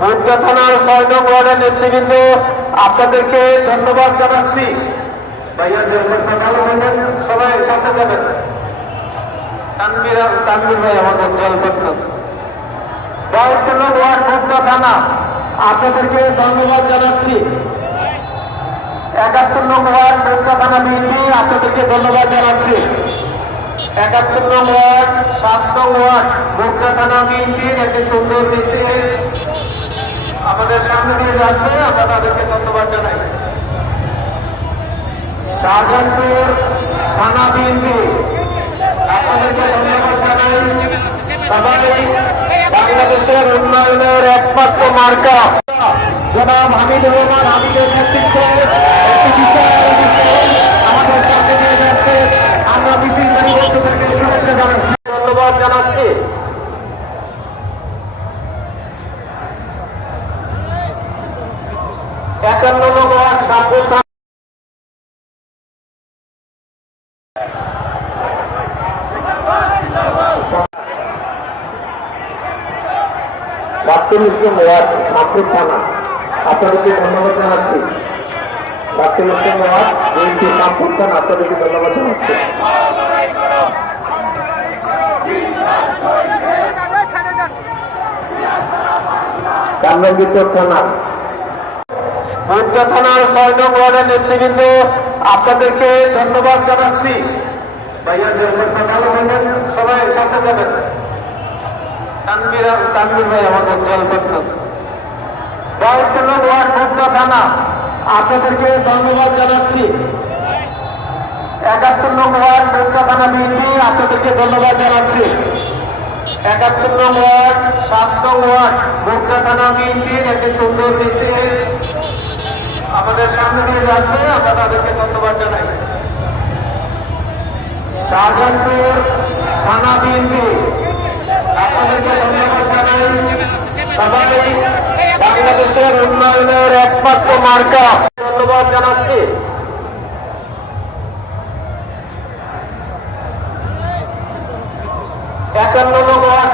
ভোটটা থানার ছয় নং ওয়ার্ডের নেতৃবৃন্দ, আপনাদেরকে ধন্যবাদ জানাচ্ছি। সবাই সাথে যাবেন। তানবির ভাই আমাদের জলপটনা বাহাত্তর নং থানা। আপনাদেরকে ধন্যবাদ জানাচ্ছি। একাত্তর নং ওয়ার্ড বিএনপি, আপনাদেরকে ধন্যবাদ জানাচ্ছি। একাত্তর নং ওয়ার্ড সাত নং ওয়ার্ড ভোটটা থানা বিএনপির একটি সুন্দর মিছিল সামনে যাচ্ছে আমরা তাদেরকে ধন্যবাদ জানাই। শাহজাহানপুর থানা বিএনপি, আপনাদেরকে ধন্যবাদ জানাই। সবাই বাংলাদেশের উন্নয়নের একমাত্র মার্কা। জনাব হামিদুর রহমান হামিদের নেতৃত্বে একটি বিশাল আমাদের সামনে দিয়ে যাচ্ছে। আমরা পরিবর্তনকে শুভেচ্ছা জানাচ্ছি। ধন্যবাদ জানাচ্ছি। একান্ন নম্বর ওয়ার্ড সাতপুর থানা সাতচল্লিশ নম্বর ওয়ার্ড সাতপুর থানা। আপনাদেরকে ধন্যবাদ জানাচ্ছি। সাতচল্লিশ নম্বর ওয়ার্ড বিএনপি সাতপুর থানা, আপনাদেরকে ধন্যবাদ জানাচ্ছি। কামরাঙ্গীর থানা। ভোটটা থানার ছয় নং ওয়ার্ডের নেতৃবৃন্দ, আপনাদেরকে ধন্যবাদ জানাচ্ছি। সবাই ভাই থানা আপনাদেরকে ধন্যবাদ জানাচ্ছি। একাত্তর নং ওয়ার্ড ভোটটা থানা বিএনপি, আপনাদেরকে ধন্যবাদ জানাচ্ছি। একাত্তর নং ওয়ার্ড সাত নং ওয়ার্ড ভোটটা থানা বিএনপির একটি সুন্দর মিছিল আমাদের সামনে দিয়ে যাচ্ছে, আমরা তাদেরকে ধন্যবাদ জানাই। শাহজাহানপুর থানা বিএনপি, আপনাদেরকে ধন্যবাদ জানাই। সবাই বাংলাদেশের উন্নয়নের একমাত্র মার্কা। ধন্যবাদ জানাচ্ছি। একান্ন নম্বর ওয়ার্ড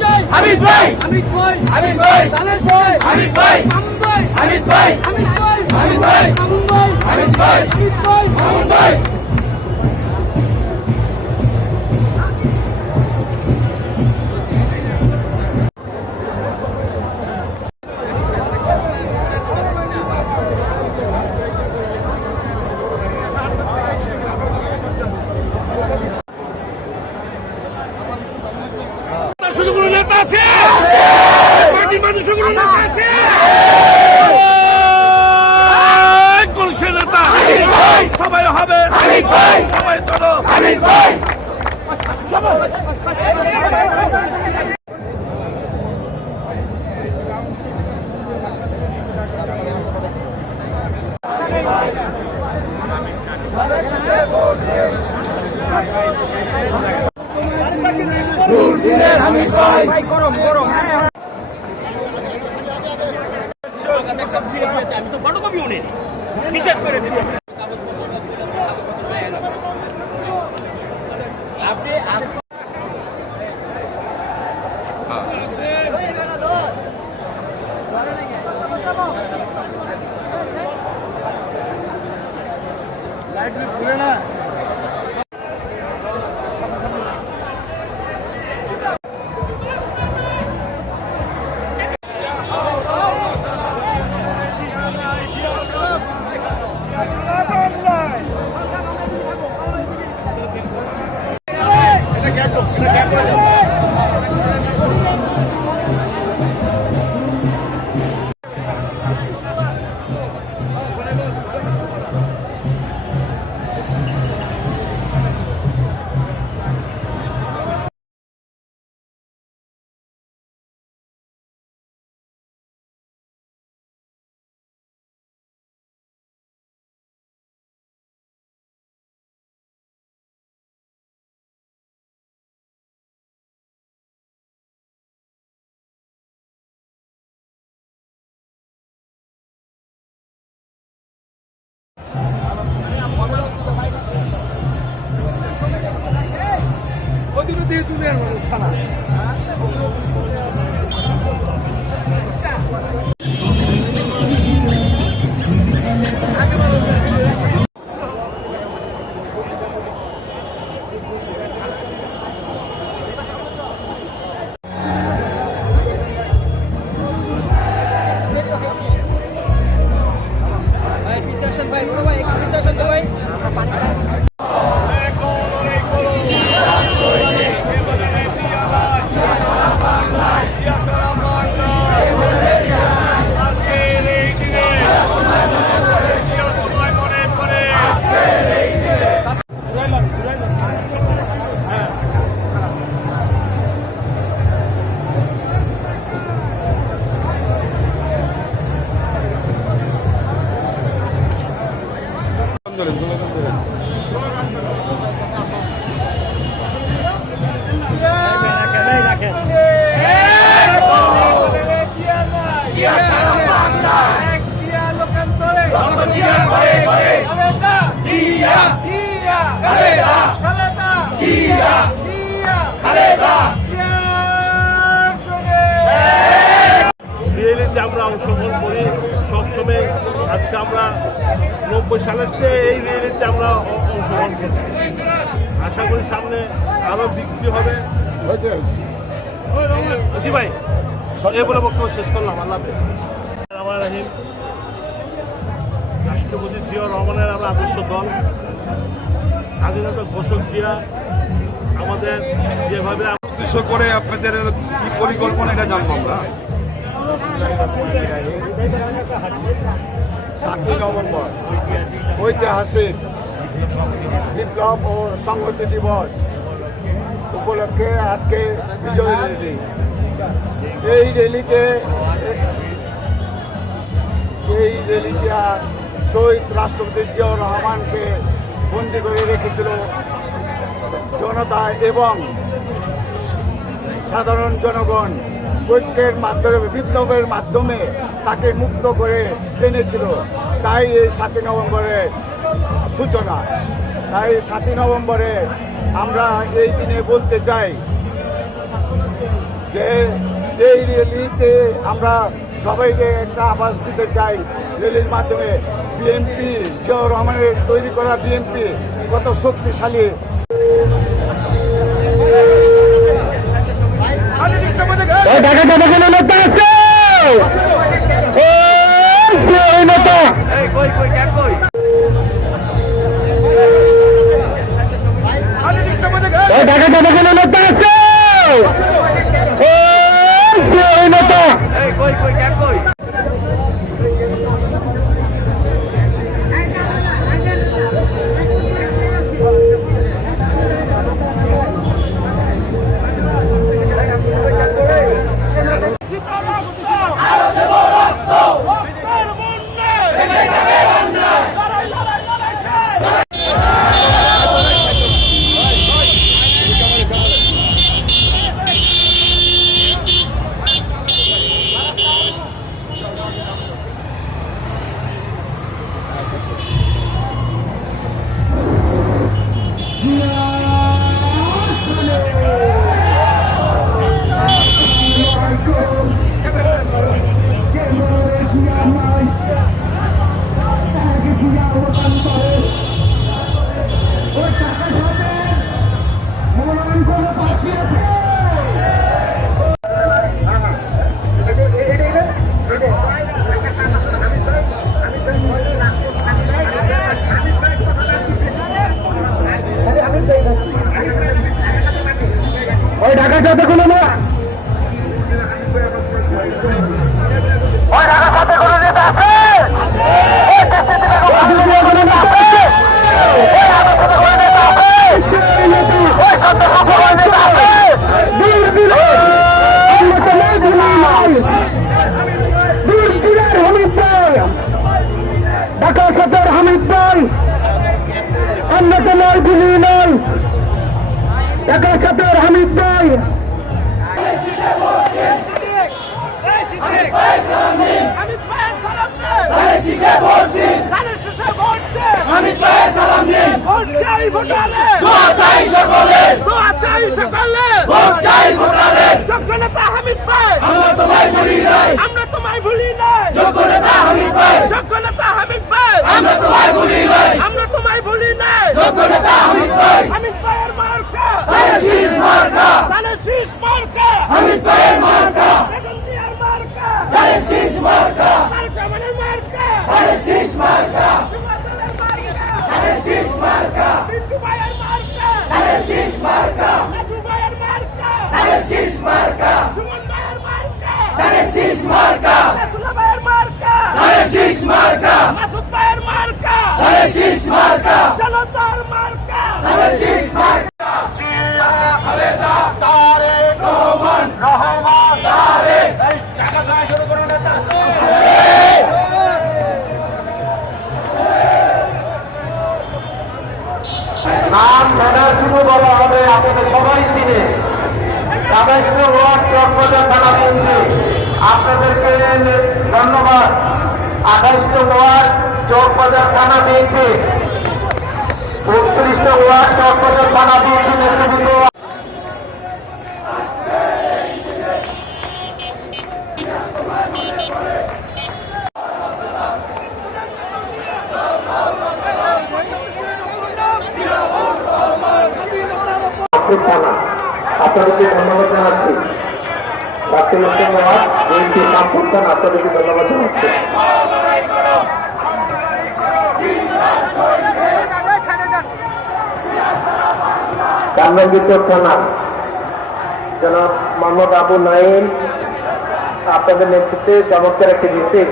চাই। হামিদ ভাই হামিদ ভাই হামিদ ভাই সালের ভাই হামিদ ভাই মামুন ভাই হামিদ ভাই ভাই ভাই ভাই 住这样的，看了。নব্বই সালের এই রিয়েলিতে আমরা অংশগ্রহণ করছি। আশা করি সামনে আরও বিক্রি হবে। জি ভাই বলে বক্তব্য শেষ করলাম আল্লাহ। আমার রাহিম রাষ্ট্রপতি জিয়া রহমানের আমরা আদর্শ দল স্বাধীনতা ঘোষক দিয়া আমাদের যেভাবে উদ্দেশ্য করে আপনাদের কি পরিকল্পনা এটা জানব আমরা? সাতই নভেম্বর ঐতিহাসিক বিপ্লব ও সংহতি দিবস উপলক্ষে আজকে বিজয় র্যালি। এই র্যালিতে এই র্যালিতে শহীদ রাষ্ট্রপতি জিয়াউর রহমানকে বন্দি করে রেখেছিল জনতা এবং সাধারণ জনগণ। ঐক্যের মাধ্যমে, বিপ্লবের মাধ্যমে তাকে মুক্ত করে এনেছিল। তাই এই সাতই নভেম্বরের সূচনা, তাই সাতই নভেম্বরে আমরা এই দিনে বলতে চাই যে এই রেলিতে আমরা সবাইকে একটা আবাস দিতে চাই। রেলির মাধ্যমে বিএনপি জিয়াউর রহমানের তৈরি করা বিএনপি কত শক্তিশালী ভোট চাই ভোটারে। দোয়া চাই সকলে। দোয়া চাই সকলে। ভোট চাই ভোটারে। যোগ্য নেতা হামিদ ভাই। আমরা তোমায় ভুলি নাই। আমরা তোমায় ভুলি নাই। যোগ্য নেতা হামিদ ভাই। যোগ্য নেতা হামিদ ভাই। আমরা তোমায় ভুলি নাই। আমরা তোমায় ভুলি নাই। যোগ্য নেতা হামিদ ভাই। হামিদ ভাইয়ের মার্কা। তারে শীষ মার্কা। তারে শীষ মার্কা। হামিদ ভাইয়ের মার্কা বেগম জিয়ার মার্কা তারে শীষ মার্কা মার্কা মানে মার্কা তারে শীষ মার্কা তারে শীষ মার্কা বিন্দু ভাইয়ের মার্কা তারে শীষ মার্কা রাজু ভাইয়ের মার্কা তারে শীষ মার্কা সুমন ভাইয়ের মার্কা তারে শীষ মার্কা রাসুল্লাহ ভাইয়ের মার্কা তারে শীষ মার্কা মাসুদ ভাইয়ের মার্কা তারে শীষ মার্কা জনতার মার্কা শীষ মার্কা নাম ধরার শুরু বলা হবে আপনাদের সবাই চিনে। সাতাইশ ওয়ার্ড চকবাজার থানা কেন্দ্রে আপনাদেরকে ধন্যবাদ। আঠাইশ ওয়ার্ড চকবাজার থানা বিএনপি উনত্রিশ ওয়ার্ড চকবাজার থানা বিএনপি নেতৃবৃন্দ আপনাদেরকে ধন্যবাদ জানাচ্ছি ডাক্তার মুসলিম ওয়ার্ড বিএনপি কামপুরখান আপনাদেরকে ধন্যবাদ জানাচ্ছি কামরাঙ্গীচর থানা জনাব মোহাম্মদ আবু নাইম আপনাদের নেতৃত্বে চমৎকার একটি মিছিল।